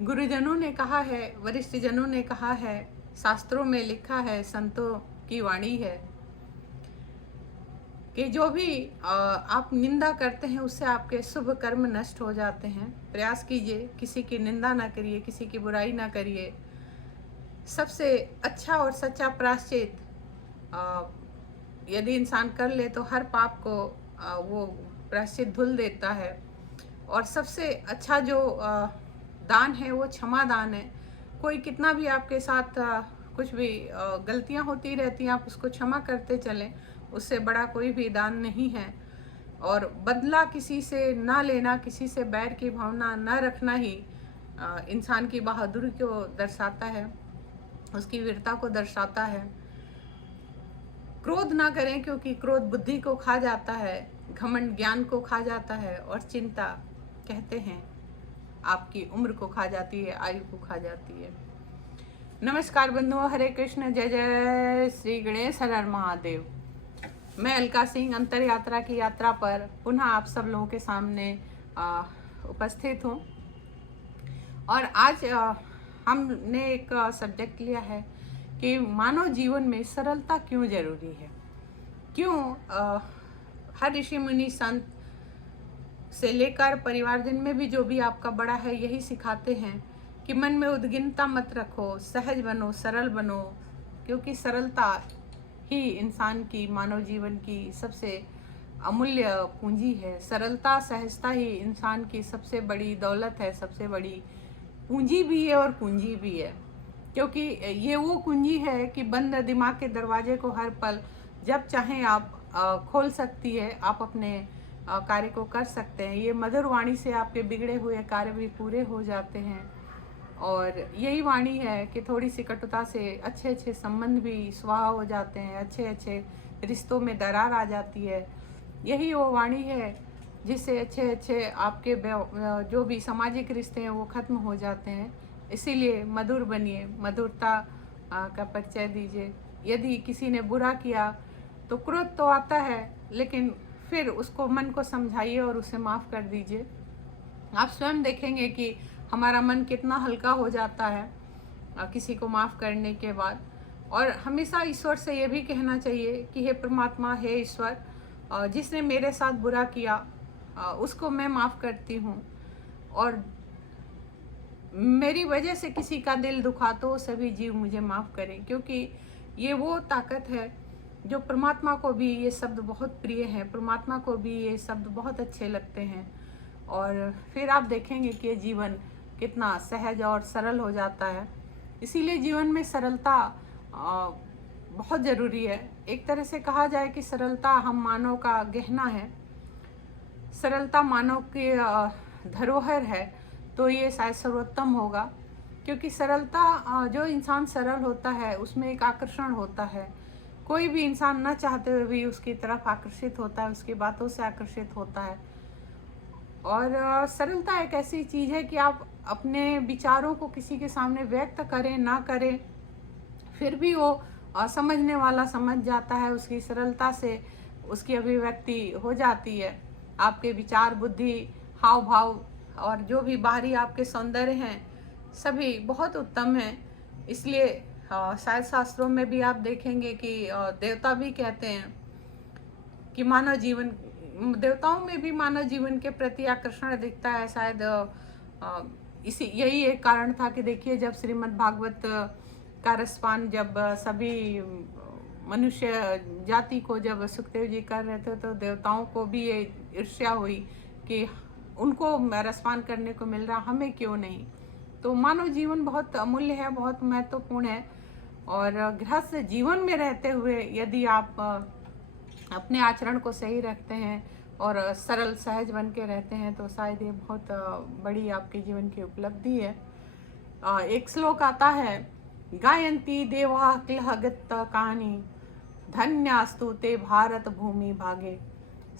गुरुजनों ने कहा है, वरिष्ठ जनों ने कहा है, शास्त्रों में लिखा है, संतों की वाणी है कि जो भी आप निंदा करते हैं उससे आपके शुभ कर्म नष्ट हो जाते हैं। प्रयास कीजिए, किसी की निंदा ना करिए, किसी की बुराई ना करिए। सबसे अच्छा और सच्चा प्रायश्चित यदि इंसान कर ले तो हर पाप को वो प्रायश्चित धुल देता है। और सबसे अच्छा जो दान है वो क्षमा दान है। कोई कितना भी आपके साथ कुछ भी गलतियां होती रहती हैं, आप उसको क्षमा करते चलें, उससे बड़ा कोई भी दान नहीं है। और बदला किसी से ना लेना, किसी से बैर की भावना ना रखना ही इंसान की बहादुरी को दर्शाता है, उसकी वीरता को दर्शाता है। क्रोध ना करें, क्योंकि क्रोध बुद्धि को खा जाता है, घमंड ज्ञान को खा जाता है, और चिंता कहते हैं आपकी उम्र को खा जाती है, आयु को खा जाती है। नमस्कार बंधुओं, हरे कृष्ण, जय जय श्री गणेश, हर हर महादेव। मैं अलका सिंह अंतर यात्रा की यात्रा पर पुनः आप सब लोगों के सामने उपस्थित हूँ। और आज हमने एक सब्जेक्ट लिया है कि मानव जीवन में सरलता क्यों जरूरी है। क्यों हर ऋषि मुनि संत से लेकर परिवारजन में भी जो भी आपका बड़ा है यही सिखाते हैं कि मन में उद्विग्नता मत रखो, सहज बनो, सरल बनो, क्योंकि सरलता ही इंसान की, मानव जीवन की सबसे अमूल्य पूंजी है। सरलता, सहजता ही इंसान की सबसे बड़ी दौलत है, सबसे बड़ी पूंजी भी है और कुंजी भी है। क्योंकि ये वो कुंजी है कि बंद दिमाग के दरवाजे को हर पल जब चाहें आप खोल सकती है, आप अपने कार्य को कर सकते हैं। ये मधुर वाणी से आपके बिगड़े हुए कार्य भी पूरे हो जाते हैं। और यही वाणी है कि थोड़ी सी कटुता से अच्छे अच्छे संबंध भी स्वाहा हो जाते हैं, अच्छे अच्छे रिश्तों में दरार आ जाती है। यही वो वाणी है जिससे अच्छे अच्छे आपके जो भी सामाजिक रिश्ते हैं वो खत्म हो जाते हैं। इसीलिए मधुर बनिए, मधुरता का परिचय दीजिए। यदि किसी ने बुरा किया तो क्रोध तो आता है, लेकिन फिर उसको मन को समझाइए और उसे माफ़ कर दीजिए। आप स्वयं देखेंगे कि हमारा मन कितना हल्का हो जाता है किसी को माफ़ करने के बाद। और हमेशा ईश्वर से ये भी कहना चाहिए कि हे परमात्मा, हे ईश्वर, जिसने मेरे साथ बुरा किया उसको मैं माफ़ करती हूँ, और मेरी वजह से किसी का दिल दुखा तो सभी जीव मुझे माफ़ करें। क्योंकि ये वो ताकत है जो परमात्मा को भी ये शब्द बहुत प्रिय है, परमात्मा को भी ये शब्द बहुत अच्छे लगते हैं। और फिर आप देखेंगे कि ये जीवन कितना सहज और सरल हो जाता है। इसीलिए जीवन में सरलता बहुत ज़रूरी है। एक तरह से कहा जाए कि सरलता हम मानव का गहना है, सरलता मानव की धरोहर है, तो ये शायद सर्वोत्तम होगा। क्योंकि सरलता, जो इंसान सरल होता है उसमें एक आकर्षण होता है। कोई भी इंसान न चाहते हुए भी उसकी तरफ आकर्षित होता है, उसकी बातों से आकर्षित होता है। और सरलता एक ऐसी चीज़ है कि आप अपने विचारों को किसी के सामने व्यक्त करें ना करें, फिर भी वो समझने वाला समझ जाता है। उसकी सरलता से उसकी अभिव्यक्ति हो जाती है। आपके विचार, बुद्धि, हाव भाव और जो भी बाहरी आपके सौंदर्य हैं सभी बहुत उत्तम हैं। इसलिए शायद शास्त्रों में भी आप देखेंगे कि देवता भी कहते हैं कि मानव जीवन, देवताओं में भी मानव जीवन के प्रति आकर्षण दिखता है। शायद इसी यही एक कारण था कि देखिए, जब श्रीमद् भागवत का रसपान जब सभी मनुष्य जाति को जब सुखदेव जी कर रहे थे, तो देवताओं को भी ये ईर्ष्या हुई कि उनको रसपान करने को मिल रहा, हमें क्यों नहीं। तो मानव जीवन बहुत अमूल्य है, बहुत महत्वपूर्ण है। और गृहस्थ जीवन में रहते हुए यदि आप अपने आचरण को सही रखते हैं और सरल सहज बन के रहते हैं, तो शायद ये बहुत बड़ी आपके जीवन की उपलब्धि है। एक श्लोक आता है, गायंती देवा क्लहगत कहानी, धन्यास्तु ते भारत भूमि भागे,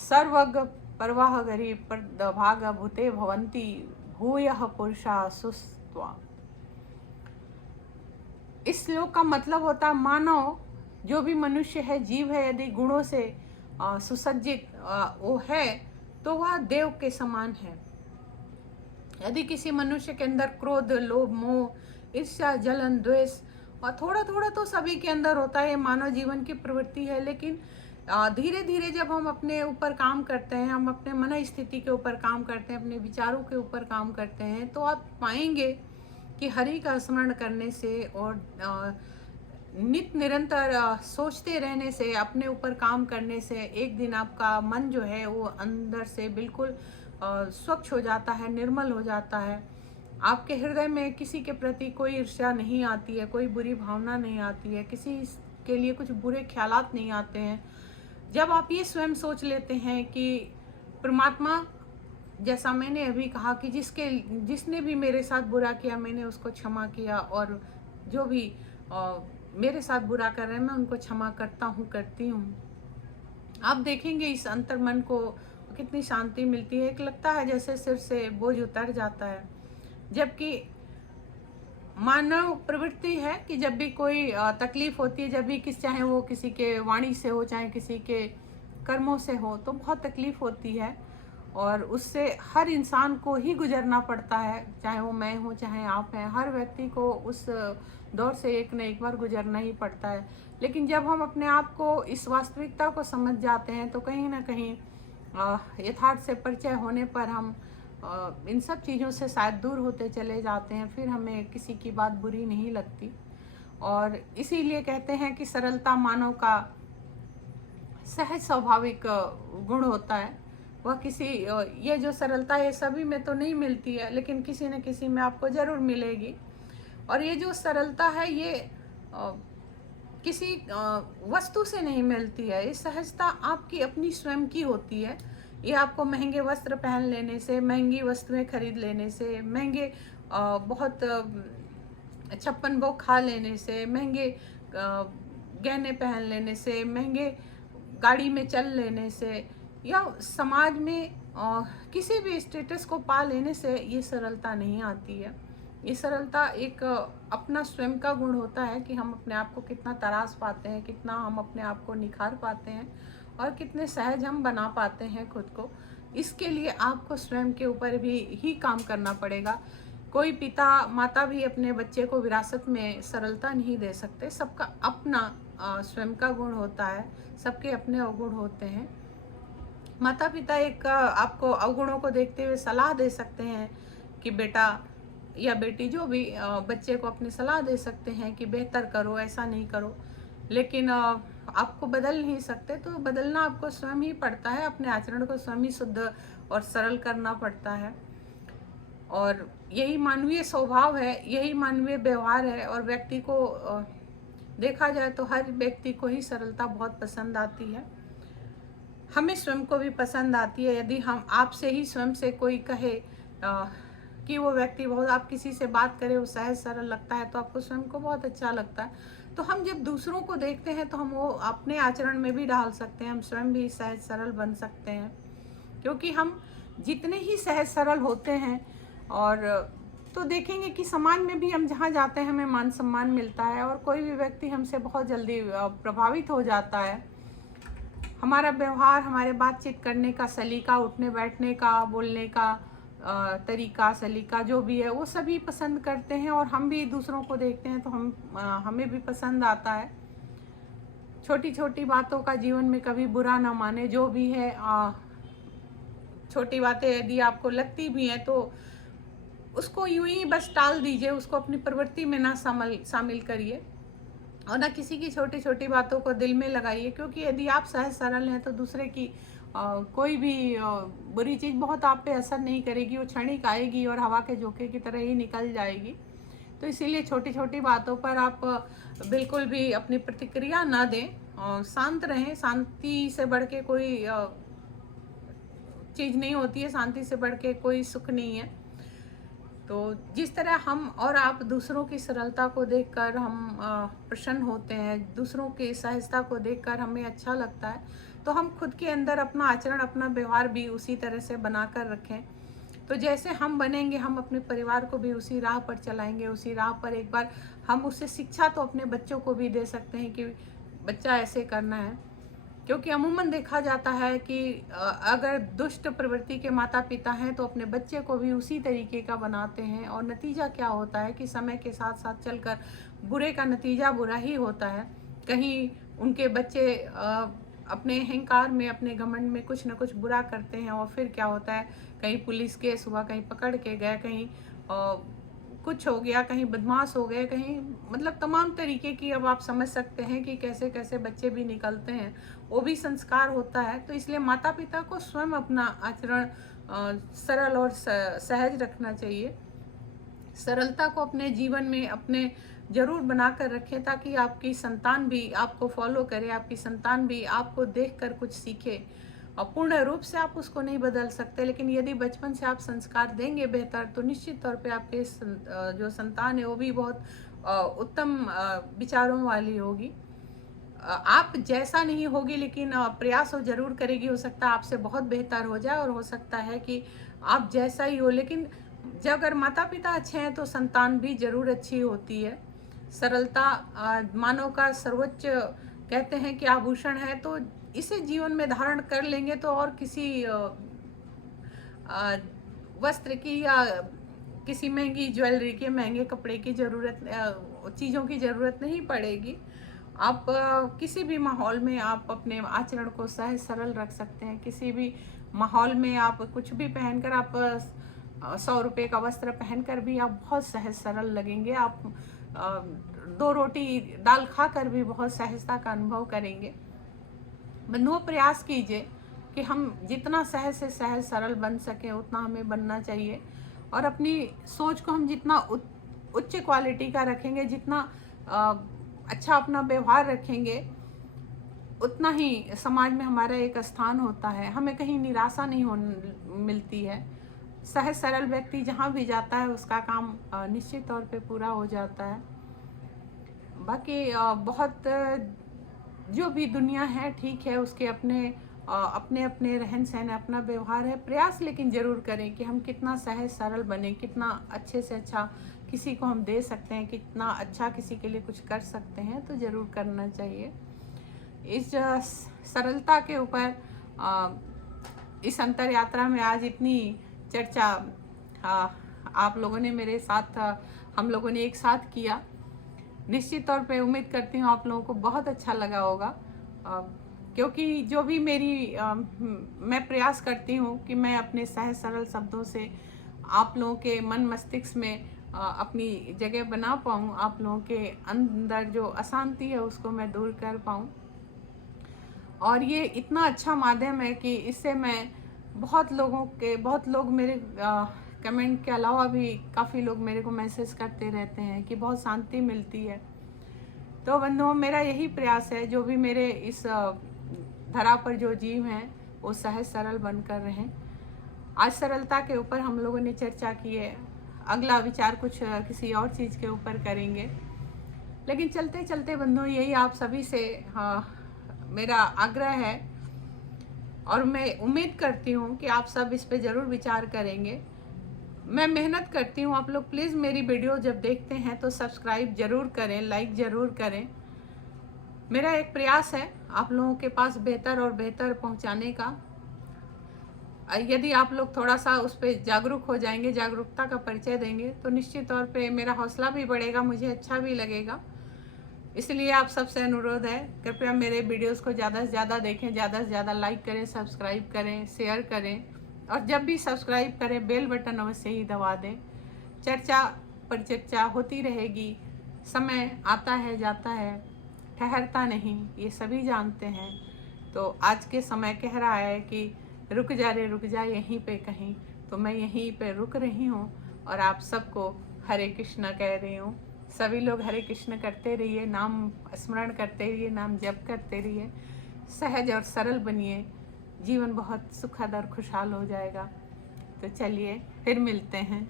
सर्वग परवाह गरी भाग भूते भवंती भूयः पुरुषा सुस्त्वा। इस श्लोक का मतलब होता है, मानव जो भी मनुष्य है, जीव है, यदि गुणों से सुसज्जित वो है तो वह देव के समान है। यदि किसी मनुष्य के अंदर क्रोध, लोभ, मोह, ईर्ष्या, जलन, द्वेष, और थोड़ा थोड़ा तो सभी के अंदर होता है, ये मानव जीवन की प्रवृत्ति है, लेकिन धीरे धीरे जब हम अपने ऊपर काम करते हैं, हम अपने मन स्थिति के ऊपर काम करते हैं, अपने विचारों के ऊपर काम करते हैं, तो आप पाएंगे कि हरि का स्मरण करने से और नित्य निरंतर सोचते रहने से, अपने ऊपर काम करने से एक दिन आपका मन जो है वो अंदर से बिल्कुल स्वच्छ हो जाता है, निर्मल हो जाता है। आपके हृदय में किसी के प्रति कोई ईर्ष्या नहीं आती है, कोई बुरी भावना नहीं आती है, किसी के लिए कुछ बुरे ख्यालात नहीं आते हैं। जब आप ये स्वयं सोच लेते हैं कि परमात्मा, जैसा मैंने अभी कहा कि जिसने भी मेरे साथ बुरा किया मैंने उसको क्षमा किया, और जो भी मेरे साथ बुरा कर रहे हैं मैं उनको क्षमा करता हूँ, करती हूँ। आप देखेंगे इस अंतर्मन को कितनी शांति मिलती है। एक लगता है जैसे सिर से बोझ उतर जाता है। जबकि मानव प्रवृत्ति है कि जब भी कोई तकलीफ होती है, जब भी चाहे वो किसी के वाणी से हो, चाहे किसी के कर्मों से हो, तो बहुत तकलीफ होती है और उससे हर इंसान को ही गुजरना पड़ता है, चाहे वो मैं हूँ चाहे आप हैं। हर व्यक्ति को उस दौर से एक न एक बार गुजरना ही पड़ता है। लेकिन जब हम अपने आप को इस वास्तविकता को समझ जाते हैं तो कहीं ना कहीं यथार्थ से परिचय होने पर हम इन सब चीज़ों से शायद दूर होते चले जाते हैं। फिर हमें किसी की बात बुरी नहीं लगती। और इसीलिए कहते हैं कि सरलता मानव का सहज स्वाभाविक गुण होता है। वह किसी ये जो सरलता है सभी में तो नहीं मिलती है, लेकिन किसी न किसी में आपको ज़रूर मिलेगी। और ये जो सरलता है ये किसी वस्तु से नहीं मिलती है। ये सहजता आपकी अपनी स्वयं की होती है। ये आपको महंगे वस्त्र पहन लेने से, महंगी वस्तुएं खरीद लेने से, महंगे बहुत 56 भोग खा लेने से, महंगे गहने पहन लेने से, महंगे गाड़ी में चल लेने से, या समाज में किसी भी स्टेटस को पा लेने से ये सरलता नहीं आती है। ये सरलता एक अपना स्वयं का गुण होता है कि हम अपने आप को कितना तराश पाते हैं, कितना हम अपने आप को निखार पाते हैं और कितने सहज हम बना पाते हैं खुद को। इसके लिए आपको स्वयं के ऊपर भी ही काम करना पड़ेगा। कोई पिता माता भी अपने बच्चे को विरासत में सरलता नहीं दे सकते। सबका अपना स्वयं का गुण होता है, सबके अपने अवगुण होते हैं। माता पिता एक आपको अवगुणों को देखते हुए सलाह दे सकते हैं कि बेटा या बेटी, जो भी बच्चे को अपनी सलाह दे सकते हैं कि बेहतर करो, ऐसा नहीं करो, लेकिन आपको बदल नहीं सकते। तो बदलना आपको स्वयं ही पड़ता है, अपने आचरण को स्वयं ही शुद्ध और सरल करना पड़ता है। और यही मानवीय स्वभाव है, यही मानवीय व्यवहार है। और व्यक्ति को देखा जाए तो हर व्यक्ति को ही सरलता बहुत पसंद आती है। हमें स्वयं को भी पसंद आती है। यदि हम आपसे ही स्वयं से कोई कहे कि वो व्यक्ति बहुत, आप किसी से बात करें वो सहज सरल लगता है, तो आपको स्वयं को बहुत अच्छा लगता है। तो हम जब दूसरों को देखते हैं तो हम वो अपने आचरण में भी डाल सकते हैं, हम स्वयं भी सहज सरल बन सकते हैं। क्योंकि हम जितने ही सहज सरल होते हैं, और तो देखेंगे कि समाज में भी हम जहाँ जाते हैं हमें मान सम्मान मिलता है, और कोई भी व्यक्ति हमसे बहुत जल्दी प्रभावित हो जाता है। हमारा व्यवहार, हमारे बातचीत करने का सलीका, उठने बैठने का, बोलने का तरीका, सलीका जो भी है वो सभी पसंद करते हैं। और हम भी दूसरों को देखते हैं तो हमें भी पसंद आता है। छोटी छोटी बातों का जीवन में कभी बुरा ना माने। जो भी है छोटी बातें यदि आपको लगती भी हैं तो उसको यूं ही बस टाल दीजिए, उसको अपनी प्रवृत्ति में ना शामिल करिए, और ना किसी की छोटी छोटी बातों को दिल में लगाइए। क्योंकि यदि आप सहज सरल हैं तो दूसरे की कोई भी बुरी चीज़ बहुत आप पे असर नहीं करेगी, वो क्षणिक आएगी और हवा के झोंके की तरह ही निकल जाएगी। तो इसीलिए छोटी छोटी बातों पर आप बिल्कुल भी अपनी प्रतिक्रिया ना दें, शांत रहें। शांति से बढ़ के कोई चीज़ नहीं होती है, शांति से बढ़ के कोई सुख नहीं है। तो जिस तरह हम और आप दूसरों की सरलता को देखकर हम प्रसन्न होते हैं, दूसरों की सहजता को देखकर हमें अच्छा लगता है, तो हम खुद के अंदर अपना आचरण, अपना व्यवहार भी उसी तरह से बनाकर रखें। तो जैसे हम बनेंगे, हम अपने परिवार को भी उसी राह पर चलाएंगे। उसी राह पर एक बार हम उससे शिक्षा तो अपने बच्चों को भी दे सकते हैं कि बच्चा ऐसे करना है। क्योंकि अमूमन देखा जाता है कि अगर दुष्ट प्रवृत्ति के माता पिता हैं तो अपने बच्चे को भी उसी तरीके का बनाते हैं, और नतीजा क्या होता है कि समय के साथ साथ चलकर बुरे का नतीजा बुरा ही होता है। कहीं उनके बच्चे अपने अहंकार में, अपने घमंड में कुछ न कुछ बुरा करते हैं, और फिर क्या होता है, कहीं पुलिस केस हुआ, कहीं पकड़ के गए, कहीं कुछ हो गया, कहीं बदमाश हो गए, कहीं मतलब तमाम तरीके की, अब आप समझ सकते हैं कि कैसे कैसे बच्चे भी निकलते हैं, वो भी संस्कार होता है। तो इसलिए माता पिता को स्वयं अपना आचरण सरल और सहज रखना चाहिए। सरलता को अपने जीवन में अपने जरूर बना कर रखें, ताकि आपकी संतान भी आपको फॉलो करे, आपकी संतान भी आपको देखकर कुछ सीखे। और पूर्ण रूप से आप उसको नहीं बदल सकते, लेकिन यदि बचपन से आप संस्कार देंगे बेहतर, तो निश्चित तौर पे आपके जो संतान है वो भी बहुत उत्तम विचारों वाली होगी। आप जैसा नहीं होगी, लेकिन प्रयास वो जरूर करेगी। हो सकता है आपसे बहुत बेहतर हो जाए, और हो सकता है कि आप जैसा ही हो, लेकिन जब अगर माता पिता अच्छे हैं तो संतान भी जरूर अच्छी होती है। सरलता मानव का सर्वोच्च कहते हैं कि आभूषण है, तो इसे जीवन में धारण कर लेंगे तो और किसी वस्त्र की या किसी महंगी ज्वेलरी के, महंगे कपड़े की ज़रूरत, चीज़ों की ज़रूरत नहीं पड़ेगी। आप किसी भी माहौल में आप अपने आचरण को सहज सरल रख सकते हैं। किसी भी माहौल में आप कुछ भी पहनकर, आप 100 रुपये का वस्त्र पहनकर भी आप बहुत सहज सरल लगेंगे। आप 2 रोटी दाल खाकर भी बहुत सहजता का अनुभव करेंगे। बंधुओं, प्रयास कीजिए कि हम जितना सहज से सहज सरल बन सकें उतना हमें बनना चाहिए, और अपनी सोच को हम जितना उच्च क्वालिटी का रखेंगे, जितना अच्छा अपना व्यवहार रखेंगे, उतना ही समाज में हमारा एक स्थान होता है। हमें कहीं निराशा नहीं मिलती है। सहज सरल व्यक्ति जहाँ भी जाता है उसका काम निश्चित तौर पे पूरा हो जाता है। बाकी बहुत जो भी दुनिया है ठीक है, उसके अपने अपने रहन सहन, अपना व्यवहार है। प्रयास लेकिन ज़रूर करें कि हम कितना सहज सरल बने, कितना अच्छे से अच्छा किसी को हम दे सकते हैं, कितना अच्छा किसी के लिए कुछ कर सकते हैं, तो ज़रूर करना चाहिए। इस सरलता के ऊपर इस अंतर यात्रा में आज इतनी चर्चा आप लोगों ने मेरे साथ, हम लोगों ने एक साथ किया। निश्चित तौर पे उम्मीद करती हूँ आप लोगों को बहुत अच्छा लगा होगा, क्योंकि जो भी मैं प्रयास करती हूँ कि मैं अपने सहज सरल शब्दों से आप लोगों के मन मस्तिष्क में अपनी जगह बना पाऊँ, आप लोगों के अंदर जो अशांति है उसको मैं दूर कर पाऊँ। और ये इतना अच्छा माध्यम है कि इससे मैं बहुत लोग मेरे कमेंट के अलावा भी काफ़ी लोग मेरे को मैसेज करते रहते हैं कि बहुत शांति मिलती है। तो बंधुओं, मेरा यही प्रयास है, जो भी मेरे इस धरा पर जो जीव हैं वो सहज सरल बनकर रहें। आज सरलता के ऊपर हम लोगों ने चर्चा की है। अगला विचार कुछ किसी और चीज़ के ऊपर करेंगे। लेकिन चलते चलते बंधुओं, यही आप सभी से मेरा आग्रह है, और मैं उम्मीद करती हूँ कि आप सब इस पे ज़रूर विचार करेंगे। मैं मेहनत करती हूँ, आप लोग प्लीज़ मेरी वीडियो जब देखते हैं तो सब्सक्राइब ज़रूर करें, लाइक ज़रूर करें। मेरा एक प्रयास है आप लोगों के पास बेहतर और बेहतर पहुँचाने का। यदि आप लोग थोड़ा सा उस पर जागरूक हो जाएंगे, जागरूकता का परिचय देंगे, तो निश्चित तौर पे मेरा हौसला भी बढ़ेगा, मुझे अच्छा भी लगेगा। इसलिए आप सबसे अनुरोध है, कृपया मेरे वीडियोस को ज़्यादा से ज़्यादा देखें, ज़्यादा से ज़्यादा लाइक करें, सब्सक्राइब करें, शेयर करें, और जब भी सब्सक्राइब करें बेल बटन अवश्य ही दबा दें। चर्चा परिचर्चा होती रहेगी। समय आता है जाता है, ठहरता नहीं, ये सभी जानते हैं। तो आज के समय कह रहा है कि रुक जा रे रुक जा यहीं पे कहीं, तो मैं यहीं पे रुक रही हूँ और आप सबको हरे कृष्ण कह रही हूँ। सभी लोग हरे कृष्ण करते रहिए, नाम स्मरण करते रहिए, नाम जप करते रहिए, सहज और सरल बनिए, जीवन बहुत सुखद और खुशहाल हो जाएगा। तो चलिए फिर मिलते हैं।